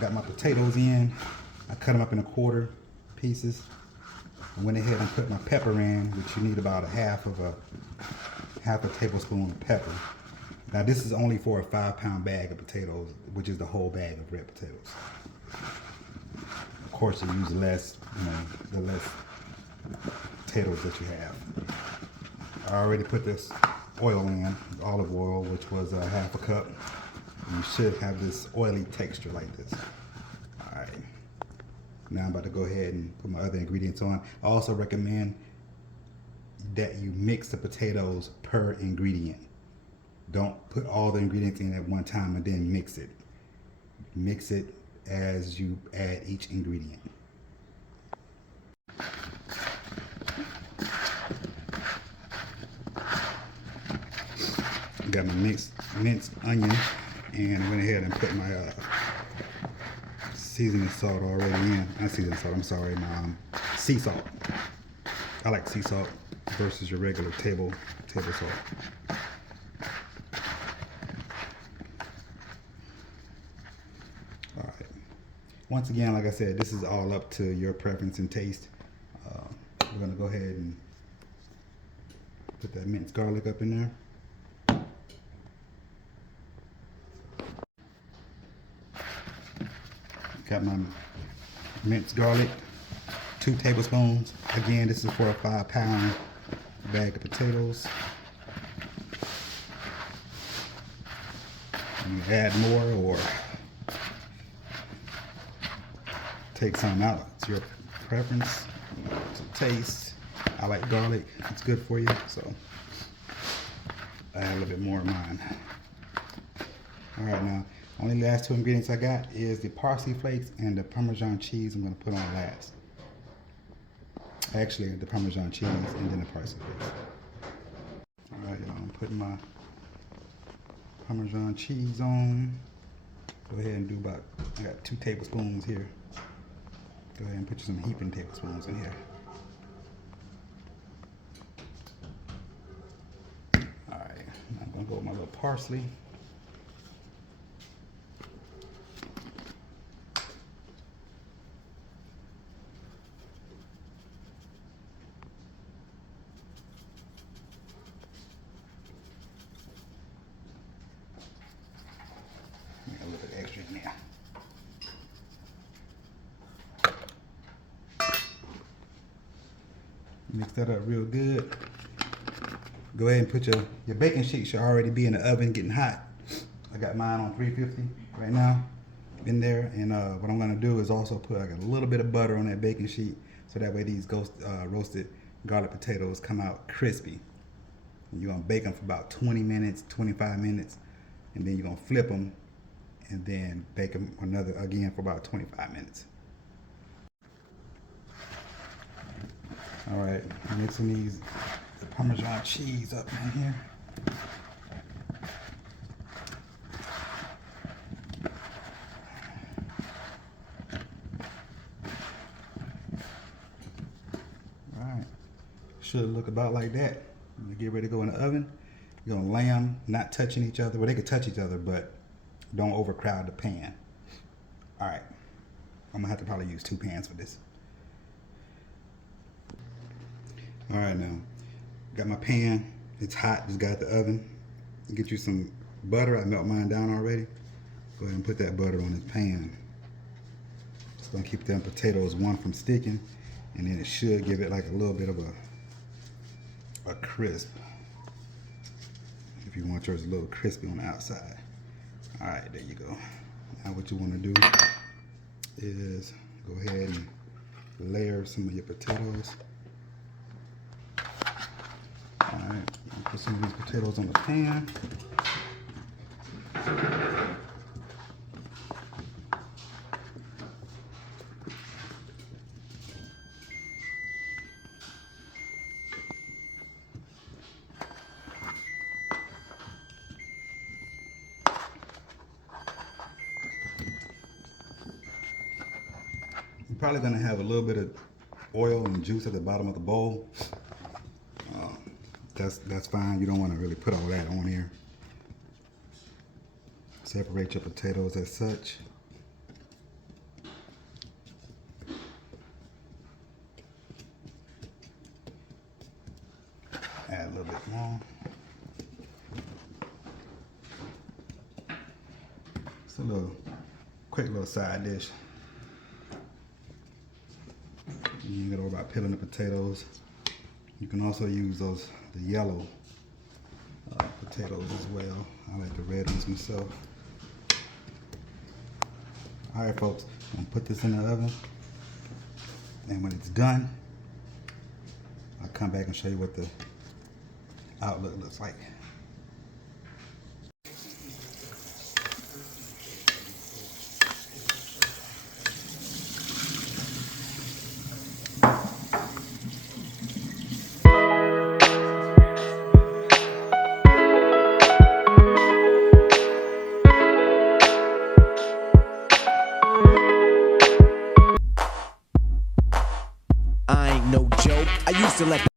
got my potatoes in. I cut them up in 1/4 pieces. I went ahead and put my pepper in, which you need about half a tablespoon of pepper. Now this is only for a 5-pound bag of potatoes, which is the whole bag of red potatoes. Of course, you use less, the less potatoes that you have. I already put this oil in, olive oil, which was a 1/2 cup. You should have this oily texture like this. All right. Now I'm about to go ahead and put my other ingredients on. I also recommend that you mix the potatoes per ingredient. Don't put all the ingredients in at one time and then mix it. Mix it as you add each ingredient. Got my minced onion, and I went ahead and put my seasoning salt already in. Not seasoning salt, I'm sorry, my sea salt. I like sea salt versus your regular table salt. Alright. Once again, like I said, this is all up to your preference and taste. We're going to go ahead and put that minced garlic up in there. Got my minced garlic, 2 tablespoons. Again, this is for a 5-pound bag of potatoes. You can add more or take some out. It's your preference, to taste. I like garlic, it's good for you, so I add a little bit more of mine. All right, now, only last 2 ingredients I got is the parsley flakes and the Parmesan cheese I'm going to put on last. Actually, the Parmesan cheese and then the parsley flakes. All right, y'all, I'm putting my Parmesan cheese on. Go ahead and do about, I got 2 tablespoons here. Go ahead and put some heaping tablespoons in here. All right, I'm going to go with my little parsley. A little bit extra in there. Mix that up real good. Go ahead and put your baking sheet should already be in the oven getting hot. I got mine on 350 right now in there, and what I'm gonna do is also put like a little bit of butter on that baking sheet so that way these roasted garlic potatoes come out crispy. And you're gonna bake them for about 20 minutes, 25 minutes, and then you're gonna flip them and then bake them again for about 25 minutes. All right, mixing the Parmesan cheese up in here. All right, should look about like that. I'm gonna get ready to go in the oven. You're gonna lay them, not touching each other. Well, they could touch each other, but don't overcrowd the pan. All right, I'm gonna have to probably use 2 pans for this. All right, now got my pan. It's hot. Just got the oven. Get you some butter. I melt mine down already. Go ahead and put that butter on this pan. It's gonna keep them potatoes from sticking, and then it should give it like a little bit of a crisp. If you want yours a little crispy on the outside. All right, there you go. Now what you want to do is go ahead and layer some of your potatoes. All right, put some of these potatoes on the pan. You're probably gonna have a little bit of oil and juice at the bottom of the bowl. That's fine. You don't want to really put all that on here. Separate your potatoes as such. little bit more. It's a little quick little side dish. You ain't gotta worry about peeling the potatoes. You can also use the yellow potatoes as well. I like the red ones myself. All right, folks, I'm gonna put this in the oven, and when it's done, I'll come back and show you what the outlook looks like. I ain't no joke. I used to let